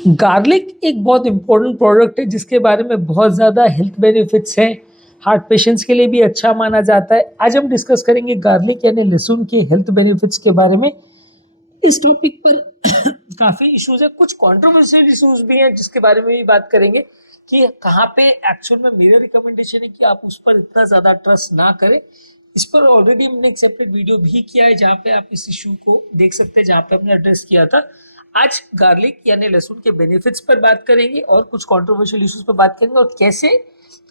Garlic एक बहुत important product है जिसके बारे में बहुत ज़्यादा हेल्थ बेनिफिट्स हैं। हार्ट पेशेंट्स के लिए भी अच्छा माना जाता है। आज हम डिस्कस करेंगे गार्लिक यानी लहसुन के हेल्थ बेनिफिट्स के बारे में। इस टॉपिक पर काफ़ी इश्यूज है, कुछ कंट्रोवर्शियल इश्यूज भी हैं जिसके बारे में भी बात करेंगे कि कहाँ पे एक्चुअल में मेरा रिकमेंडेशन है कि आप उस पर इतना ज़्यादा ट्रस्ट ना करें। इस पर ऑलरेडी हमने एक सेपरेट वीडियो भी किया है जहाँ पे आप इस इशू को देख सकते हैं, जहाँ पे हमने एड्रेस किया था। आज गार्लिक यानी लहसुन के बेनिफिट्स पर बात करेंगे और कुछ कंट्रोवर्शियल इश्यूज पर बात करेंगे और कैसे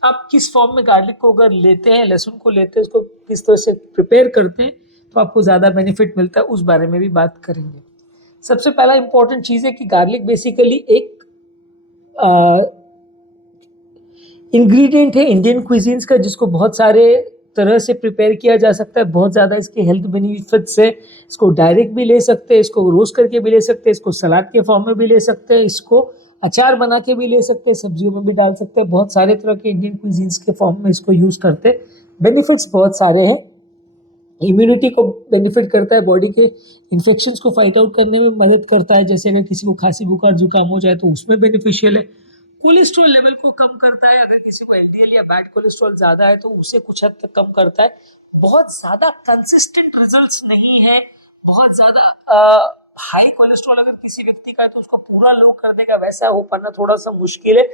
आप किस फॉर्म में गार्लिक को अगर लेते हैं, लहसुन को लेते हैं, उसको किस तरह से प्रिपेयर करते हैं तो आपको ज़्यादा बेनिफिट मिलता है, उस बारे में भी बात करेंगे। सबसे पहला इंपॉर्टेंट चीज़ है कि गार्लिक बेसिकली एक इंग्रेडिएंट है इंडियन क्विजीन्स का, जिसको बहुत सारे तरह से प्रिपेयर किया जा सकता है। बहुत ज़्यादा इसके हेल्थ बेनिफिट्स है। इसको डायरेक्ट भी ले सकते हैं, इसको रोस्ट करके भी ले सकते हैं, इसको सलाद के फॉर्म में भी ले सकते हैं, इसको अचार बना के भी ले सकते हैं, सब्जियों में भी डाल सकते हैं। बहुत सारे तरह के इंडियन क्विजीन्स के फॉर्म में इसको यूज़ करते हैं। बेनिफिट्स बहुत सारे हैं। इम्यूनिटी को बेनिफिट करता है, बॉडी के इन्फेक्शंस को फाइट आउट करने में मदद करता है। जैसे अगर किसी को खांसी बुखार जुकाम हो जाए तो उसमें बेनिफिशियल है। कोलेस्ट्रॉल लेवल को कम करता है, अगर किसी को एलडीएल या बैड कोलेस्ट्रॉल ज्यादा है तो उसे कुछ हद तक कम करता है। बहुत ज्यादा कंसिस्टेंट रिजल्ट्स नहीं है। बहुत ज्यादा हाई कोलेस्ट्रॉल अगर किसी व्यक्ति का है तो उसको पूरा लो कर देगा, वैसा हो पाना थोड़ा सा मुश्किल है।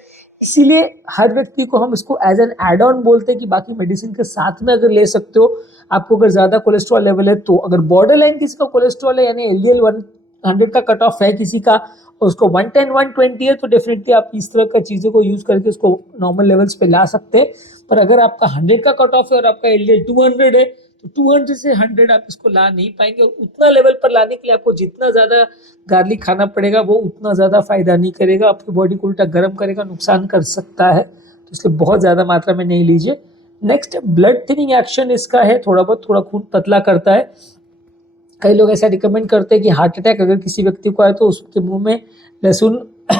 इसीलिए हर व्यक्ति को हम इसको एज एन एड ऑन बोलते हैं कि बाकी मेडिसिन के साथ में अगर ले सकते हो। आपको अगर ज्यादा कोलेस्ट्रॉल लेवल है तो, अगर बॉर्डर लाइन किसी का कोलेस्ट्रॉल है यानी एलडीएल 100 का कट ऑफ है किसी का और उसको 110 120 है तो डेफिनेटली आप इस तरह का चीज़ों को यूज़ करके उसको नॉर्मल लेवल्स पे ला सकते हैं। पर अगर आपका 100 का कट ऑफ है और आपका एलडीएल 200 है तो 200 से 100 आप इसको ला नहीं पाएंगे। और उतना लेवल पर लाने के लिए आपको जितना ज़्यादा गार्लिक खाना पड़ेगा वो उतना ज़्यादा फायदा नहीं करेगा, आपकी बॉडी को उल्टा गर्म करेगा, नुकसान कर सकता है। तो इसलिए बहुत ज़्यादा मात्रा में नहीं लीजिए। नेक्स्ट, ब्लड थिनिंग एक्शन इसका है, थोड़ा खून पतला करता है। कई लोग ऐसा रिकमेंड करते हैं कि हार्ट अटैक अगर किसी व्यक्ति को आए तो उसके मुंह में लहसुन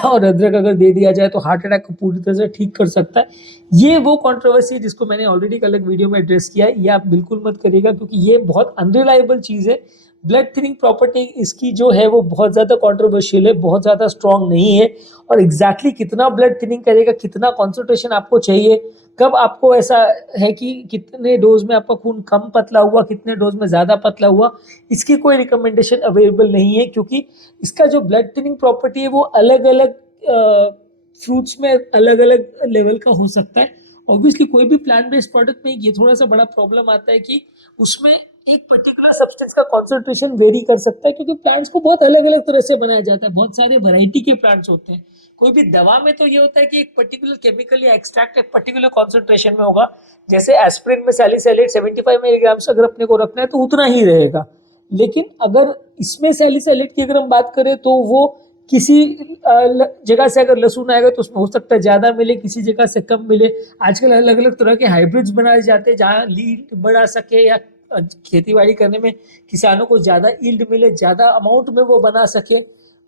और अदरक अगर दे दिया जाए तो हार्ट अटैक को पूरी तरह से ठीक कर सकता है। ये वो कंट्रोवर्सी जिसको मैंने ऑलरेडी अलग वीडियो में एड्रेस किया है, ये आप बिल्कुल मत करिएगा क्योंकि ये बहुत अनरिलायबल चीज़ है। ब्लड थिनिंग प्रॉपर्टी इसकी जो है वो बहुत ज़्यादा कंट्रोवर्शियल है, बहुत ज़्यादा स्ट्रॉन्ग नहीं है। और एग्जैक्टली कितना ब्लड थिनिंग करेगा, कितना कॉन्सेंट्रेशन आपको चाहिए, कब आपको ऐसा है कि कितने डोज में आपका खून कम पतला हुआ, कितने डोज में ज़्यादा पतला हुआ, इसकी कोई रिकमेंडेशन अवेलेबल नहीं है। क्योंकि इसका जो ब्लड थिनिंग प्रॉपर्टी है वो अलग अलग फ्रूट्स में अलग अलग लेवल का हो सकता है। ऑब्वियसली कोई भी प्लांट बेस्ड प्रोडक्ट में ये थोड़ा सा बड़ा प्रॉब्लम आता है कि उसमें एक पर्टिकुलर सब्सटेंस का कॉन्सेंट्रेशन वेरी कर सकता है, क्योंकि प्लांट्स को बहुत अलग अलग तरह से बनाया जाता है। बहुत सारे वैरायटी के प्लांट्स होते हैं। कोई भी दवा में तो ये होता है कि एक पर्टिकुलर केमिकल या एक्सट्रैक्ट एक पर्टिकुलर कॉन्सेंट्रेशन में होगा। जैसे एस्पिरिन में सैलिसिलेट 75 मिलीग्राम अगर अपने को रखना है तो उतना ही रहेगा। लेकिन अगर इसमें सैलिसिलेट की अगर हम बात करें तो वो किसी जगह से अगर लहसुन आएगा तो उसमें हो सकता है ज़्यादा मिले, किसी जगह से कम मिले। आजकल अलग अलग तरह के हाइब्रिड्स बनाए जाते हैं जहाँ लीड बढ़ा सके या खेतीबाड़ी करने में किसानों को ज़्यादा ईल्ड मिले, ज़्यादा अमाउंट में वो बना सके,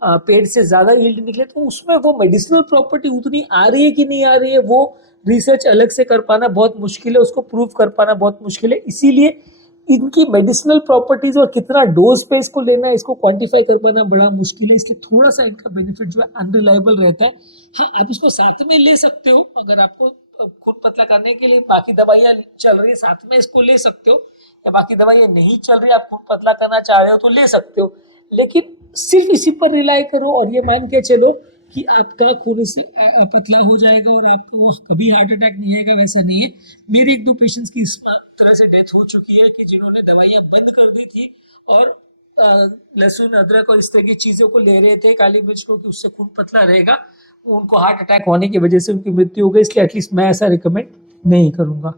पेड़ से ज़्यादा ईल्ड निकले। तो उसमें वो मेडिसिनल प्रॉपर्टी उतनी आ रही है कि नहीं आ रही है वो रिसर्च अलग से कर पाना बहुत मुश्किल है, उसको प्रूव कर पाना बहुत मुश्किल है। इसीलिए इनकी मेडिसिनल प्रॉपर्टीज और कितना डोज पे इसको लेना है इसको क्वांटिफाई कर पाना बड़ा मुश्किल है। इसलिए थोड़ा सा इनका बेनिफिट जो है अनरिलायबल रहता है। हाँ, आप इसको साथ में ले सकते हो, अगर आपको खून पतला करने के लिए बाकी दवाइयाँ चल रही है साथ में इसको ले सकते हो, या बाकी दवाइयाँ नहीं चल रही आप खून पतला करना चाह रहे हो तो ले सकते हो। लेकिन सिर्फ इसी पर रिलाई करो और ये मान के चलो कि आपका खून इससे पतला हो जाएगा और आपको कभी हार्ट अटैक नहीं आएगा, वैसा नहीं है। मेरे एक दो पेशेंट्स की इस तरह से डेथ हो चुकी है कि जिन्होंने दवाइयाँ बंद कर दी थी और लहसुन अदरक और इस तरह की चीज़ों को ले रहे थे, काली मिर्च को, कि उससे खून पतला रहेगा, उनको हार्ट अटैक होने की वजह से उनकी मृत्यु हो गई। इसलिए एटलीस्ट मैं ऐसा रिकमेंड नहीं करूँगा।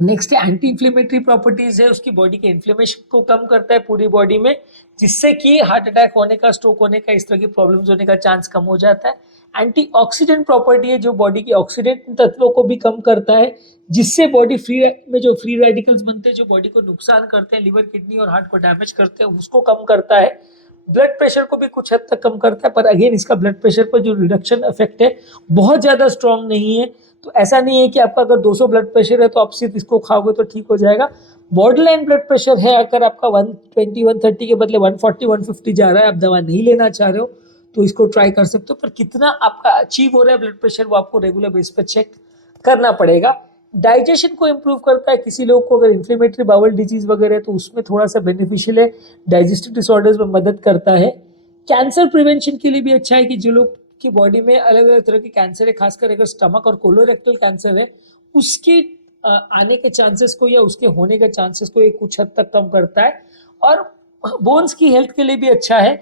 नेक्स्ट एंटी इन्फ्लेमेटरी प्रॉपर्टीज है, उसकी बॉडी के इन्फ्लेमेशन को कम करता है पूरी बॉडी में, जिससे कि हार्ट अटैक होने का, स्ट्रोक होने का, इस तरह की प्रॉब्लम्स होने का चांस कम हो जाता है। एंटीऑक्सीडेंट प्रॉपर्टी है, जो बॉडी के ऑक्सीडेंट तत्वों को भी कम करता है, जिससे बॉडी फ्री में जो फ्री रेडिकल्स बनते हैं जो बॉडी को नुकसान करते हैं, लिवर किडनी और हार्ट को डैमेज करते हैं, उसको कम करता है। ब्लड प्रेशर को भी कुछ हद तक कम करता है, पर अगेन इसका ब्लड प्रेशर पर जो रिडक्शन इफेक्ट है बहुत ज़्यादा स्ट्रॉन्ग नहीं है। तो ऐसा नहीं है कि आपका अगर 200 ब्लड प्रेशर है तो आप सिर्फ इसको खाओगे तो ठीक हो जाएगा। बॉर्डर लाइन ब्लड प्रेशर है, अगर आपका 120 130 के बदले 140 150 जा रहा है, आप दवा नहीं लेना चाह रहे हो तो इसको ट्राई कर सकते हो, पर कितना आपका अचीव हो रहा है ब्लड प्रेशर वो आपको रेगुलर बेस पर चेक करना पड़ेगा। डाइजेशन को इम्प्रूव करता है, किसी लोग को अगर इन्फ्लेमेटरी बाउल डिजीज वगैरह है तो उसमें थोड़ा सा बेनिफिशियल है, डाइजेस्टिव डिसऑर्डर्स में मदद करता है। कैंसर प्रिवेंशन के लिए भी अच्छा है कि जो लोग की बॉडी में अलग अलग तरह के कैंसर है, खासकर अगर स्टमक और कोलोरेक्टल कैंसर है, उसके आने के चांसेस को या उसके होने के चांसेस को ये कुछ हद तक कम करता है। और बोन्स की हेल्थ के लिए भी अच्छा है,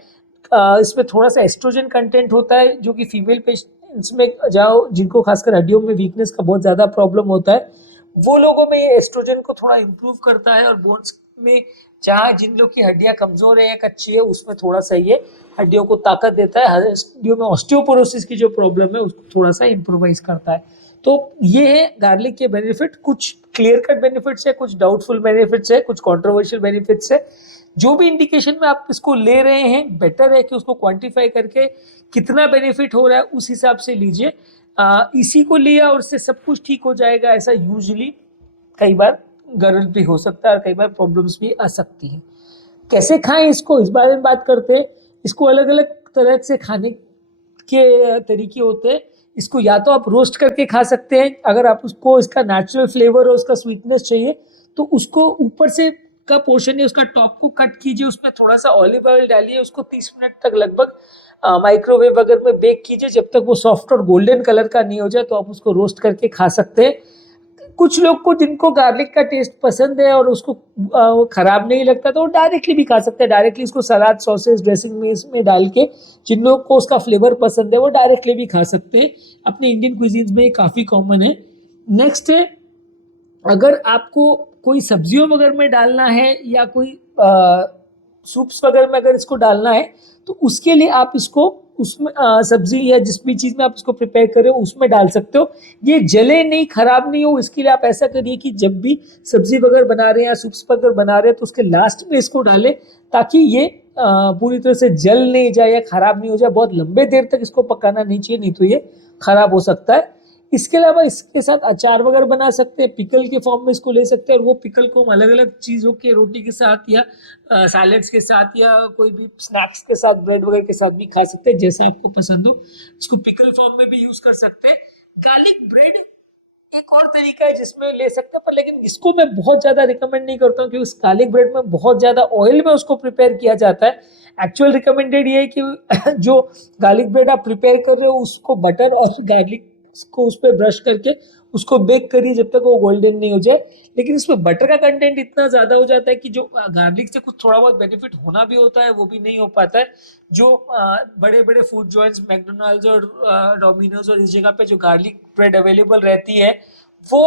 इसमें थोड़ा सा एस्ट्रोजन कंटेंट होता है जो कि फीमेल पेशेंट्स में जाओ जिनको खासकर हड्डियों में वीकनेस का बहुत ज़्यादा प्रॉब्लम होता है, वो लोगों में ये एस्ट्रोजन को थोड़ा इम्प्रूव करता है। और बोन्स में जहाँ जिन लोग की हड्डियाँ कमजोर है या कच्ची है उसमें थोड़ा सा ये हड्डियों को ताकत देता है। हड्डियों में ऑस्टियोपोरोसिस की जो प्रॉब्लम है उसको थोड़ा सा इम्प्रोवाइज करता है। तो ये है गार्लिक के बेनिफिट, कुछ क्लियर कट बेनिफिट्स है, कुछ डाउटफुल बेनिफिट्स है, कुछ कंट्रोवर्शियल बेनिफिट्स है। जो भी इंडिकेशन में आप इसको ले रहे हैं बेटर है कि उसको क्वांटिफाई करके कितना बेनिफिट हो रहा है उस हिसाब से लीजिए। इसी को लिया और उससे सब कुछ ठीक हो जाएगा ऐसा यूजुअली कई बार गलत भी हो सकता है और कई बार प्रॉब्लम्स भी आ सकती हैं। कैसे खाएं इसको, इस बारे में बात करते हैं। इसको अलग अलग तरह से खाने के तरीके होते हैं। इसको या तो आप रोस्ट करके खा सकते हैं, अगर आप उसको इसका नेचुरल फ्लेवर और उसका स्वीटनेस चाहिए तो उसको ऊपर से का पोर्शन है उसका टॉप को कट कीजिए, उसमें थोड़ा सा ऑलिव ऑयल डालिए, उसको 30 मिनट तक लगभग माइक्रोवेव वगैरह में बेक कीजिए जब तक वो सॉफ्ट और गोल्डन कलर का नहीं हो जाए, तो आप उसको रोस्ट करके खा सकते हैं। कुछ लोग को जिनको गार्लिक का टेस्ट पसंद है और उसको खराब नहीं लगता तो वो डायरेक्टली भी खा सकते हैं, डायरेक्टली इसको सलाद सॉसेज ड्रेसिंग में इसमें डाल के। जिन लोगों को उसका फ्लेवर पसंद है वो डायरेक्टली भी खा सकते हैं, अपने इंडियन क्विजीन्स में ये काफ़ी कॉमन है। नेक्स्ट है, अगर आपको कोई सब्जियों वगैरह में डालना है या कोई सूप्स वगैरह में अगर इसको डालना है तो उसके लिए आप इसको उसमें सब्जी या जिस भी चीज़ में आप इसको प्रिपेयर कर रहे हो उसमें डाल सकते हो। ये जले नहीं, खराब नहीं हो, इसके लिए आप ऐसा करिए कि जब भी सब्जी वगैरह बना रहे हैं या सूप्स वगैरह बना रहे हैं तो उसके लास्ट में इसको डालें ताकि ये पूरी तरह से जल नहीं जाए या खराब नहीं हो जाए। बहुत लंबे देर तक इसको पकाना नहीं चाहिए, नहीं तो ये खराब हो सकता है। इसके अलावा इसके साथ अचार वगैरह बना सकते हैं, पिकल के फॉर्म में इसको ले सकते हैं और वो पिकल को हम अलग अलग चीज़ों के रोटी के साथ या सैलेड्स के साथ या कोई भी स्नैक्स के साथ ब्रेड वगैरह के साथ भी खा सकते हैं, जैसा आपको पसंद हो। इसको पिकल फॉर्म में भी यूज कर सकते हैं। गार्लिक ब्रेड एक और तरीका है जिसमें ले सकते हैं, पर लेकिन इसको मैं बहुत ज़्यादा रिकमेंड नहीं करता हूँ क्योंकि उस गार्लिक ब्रेड में बहुत ज़्यादा ऑयल में उसको प्रिपेयर किया जाता है। एक्चुअल रिकमेंडेड ये है कि जो गार्लिक ब्रेड आप प्रिपेयर कर रहे हो उसको बटर और गार्लिक को उस पर ब्रश करके उसको बेक करिए जब तक वो गोल्डन नहीं हो जाए। लेकिन इसमें बटर का कंटेंट इतना ज़्यादा हो जाता है कि जो गार्लिक से कुछ थोड़ा बहुत बेनिफिट होना भी होता है वो भी नहीं हो पाता है। जो बड़े बड़े फूड जॉइंट्स मैकडोनाल्ड्स और डोमिनोज और इस जगह पे जो गार्लिक ब्रेड अवेलेबल रहती है वो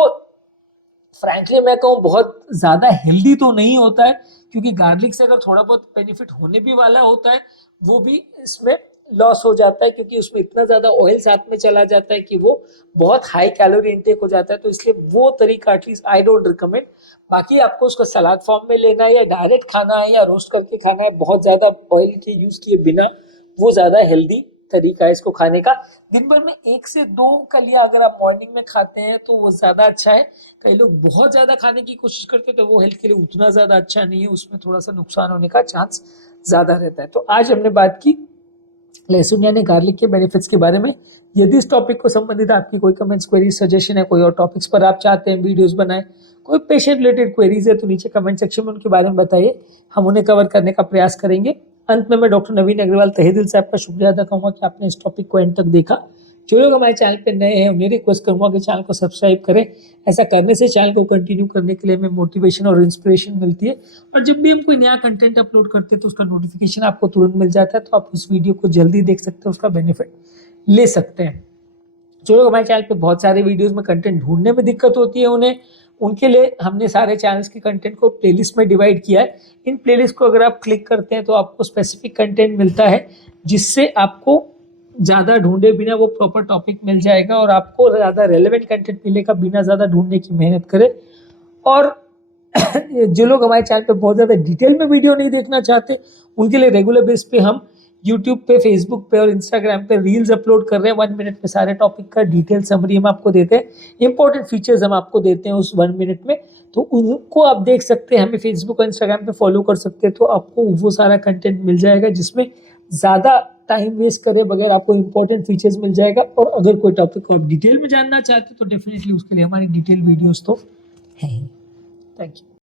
फ्रैंकली मैं कहूँ बहुत ज़्यादा हेल्दी तो नहीं होता है, क्योंकि गार्लिक से अगर थोड़ा बहुत बेनिफिट होने भी वाला होता है वो भी इसमें लॉस हो जाता है, क्योंकि उसमें इतना ज़्यादा ऑयल साथ में चला जाता है कि वो बहुत हाई कैलोरी इंटेक हो जाता है। तो इसलिए वो तरीका एटलीस्ट आई डोंट रिकमेंड। बाकी आपको उसको सलाद फॉर्म में लेना है या डायरेक्ट खाना है या रोस्ट करके खाना है, बहुत ज़्यादा ऑयल के यूज़ किए बिना, वो ज़्यादा हेल्दी तरीका है इसको खाने का। दिन भर में 1 से 2 कलियां अगर आप मॉर्निंग में खाते हैं तो वो ज़्यादा अच्छा है। कई लोग बहुत ज़्यादा खाने की कोशिश करते हैं तो वो हेल्थ के लिए उतना ज़्यादा अच्छा नहीं है, उसमें थोड़ा सा नुकसान होने का चांस ज़्यादा रहता है। तो आज हमने बात की लहसुन यानी गार्लिक के बेनिफिट्स के बारे में। यदि इस टॉपिक को संबंधित आपकी कोई कमेंट्स, क्वेरी, सजेशन है, कोई और टॉपिक्स पर आप चाहते हैं वीडियोस बनाए, कोई पेशेंट रिलेटेड क्वेरीज है तो नीचे कमेंट सेक्शन में उनके बारे में बताइए, हम उन्हें कवर करने का प्रयास करेंगे। अंत में मैं डॉक्टर नवीन अग्रवाल तहे दिल से आपका शुक्रिया अदा करूँगा कि आपने इस टॉपिक को एंड तक देखा। जो लोग हमारे चैनल पर नए हैं उन्हें रिक्वेस्ट करूँगा कि चैनल को सब्सक्राइब करें। ऐसा करने से चैनल को कंटिन्यू करने के लिए हमें मोटिवेशन और इंस्पिरेशन मिलती है, और जब भी हम कोई नया कंटेंट अपलोड करते हैं तो उसका नोटिफिकेशन आपको तुरंत मिल जाता है, तो आप उस वीडियो को जल्दी देख सकते हैं, उसका बेनिफिट ले सकते हैं। जो लोग हमारे चैनल पे बहुत सारे वीडियोस में कंटेंट ढूंढने में दिक्कत होती है उनके लिए हमने सारे चैनल्स के कंटेंट को प्लेलिस्ट में डिवाइड किया है। इन प्लेलिस्ट को अगर आप क्लिक करते हैं तो आपको स्पेसिफिक कंटेंट मिलता है जिससे आपको ज़्यादा ढूंढे बिना वो प्रॉपर टॉपिक मिल जाएगा और आपको ज़्यादा रेलेवेंट कंटेंट मिलेगा बिना ज़्यादा ढूंढने की मेहनत करें। और जो लोग हमारे चैनल पे बहुत ज़्यादा डिटेल में वीडियो नहीं देखना चाहते उनके लिए रेगुलर बेस पे हम यूट्यूब पे, फेसबुक पे और इंस्टाग्राम पे रील्स अपलोड कर रहे हैं। 1 मिनट में सारे टॉपिक का डिटेल समरी हम आपको देते हैं, इंपॉर्टेंट फीचर्स हम आपको देते हैं उस 1 मिनट में, तो उनको आप देख सकते हैं। हमें फेसबुक और इंस्टाग्राम पे फॉलो कर सकते हैं तो आपको वो सारा कंटेंट मिल जाएगा जिसमें ज़्यादा टाइम वेस्ट करे बगैर आपको इंपॉर्टेंट फीचर्स मिल जाएगा। और अगर कोई टॉपिक को आप डिटेल में जानना चाहते हो तो डेफिनेटली उसके लिए हमारी डिटेल वीडियोस तो हैं ही। Thank you.